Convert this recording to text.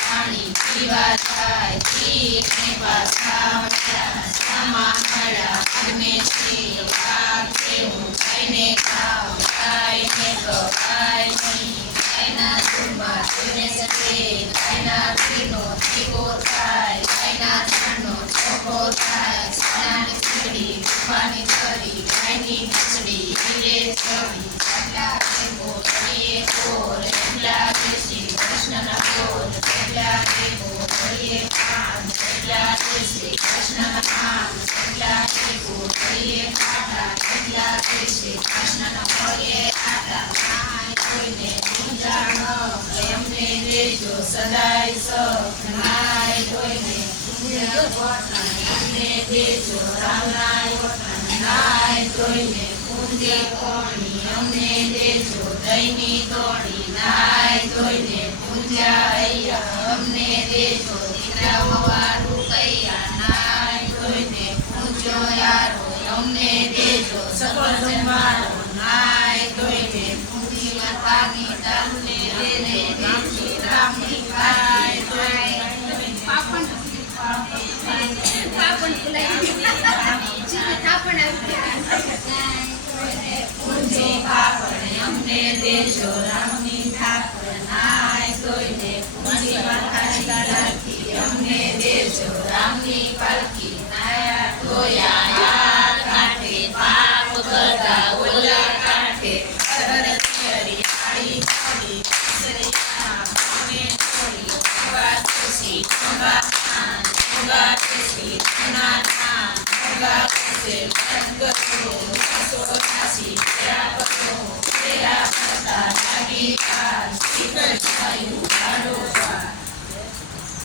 પાણી પીવા થાય પીને પાછા સામા મળ્યા અમે છીએ હું ખાઈને ખાવ ખાઈને ખાય નહીં ખાઈના દૂધમાં જોઈને શકે ખાઈના ઘીનો ટીકો થાય ખાઈના છાણનો ચોખ્ખો થાય સાદાની ખીચડી દુખાની કરી ખાઈની ખીચડી હીરે ચડી આટલા દેવો કરીએ કોર એટલા દેશી કૃષ્ણના કોર એટલા દેવો કરીએ કામ એટલા દેશી કૃષ્ણના કામ એટલા દેવો કરીએ ખાટા એટલા દેશી કૃષ્ણના કરીએ આટા નાય કોઈને પૂજાનો એમને દેજો સદાય સખ નાય કોઈને અમને દેજો રામનાય નાય કોઈને પૂંજે કોણી અમને દેજો દહીંની તોડી નાય કોઈને પૂંજા અહીંયા અમને દેજો દીકરાઓ વારું કૈયા નાય કોઈને પૂંજો યારો અમને દેજો સકળ જમારો નાય કોઈને પૂંજી માતાની તમને દેને રામની રામની ખાય કોઈને પાપણ પૂંજી પાપણ અમને દેજો રામની ઠાકર નાય કોઈને પૂંજી માતાની પાલકી અમને દેજો રામની પાલકી નાયા ટોયા કાંઠે પાપ કરતા ઓલા કાંઠે સરસ હરી આડી છોડી સરિયા મને છોડી ગવા તુસી ગવા ખાન ગવા તુસી ના ના ગવા તુસે સદગુરુ સોનાસી તેરા પતો તેરા પતા લાગી કા શીતળ છાયું આડો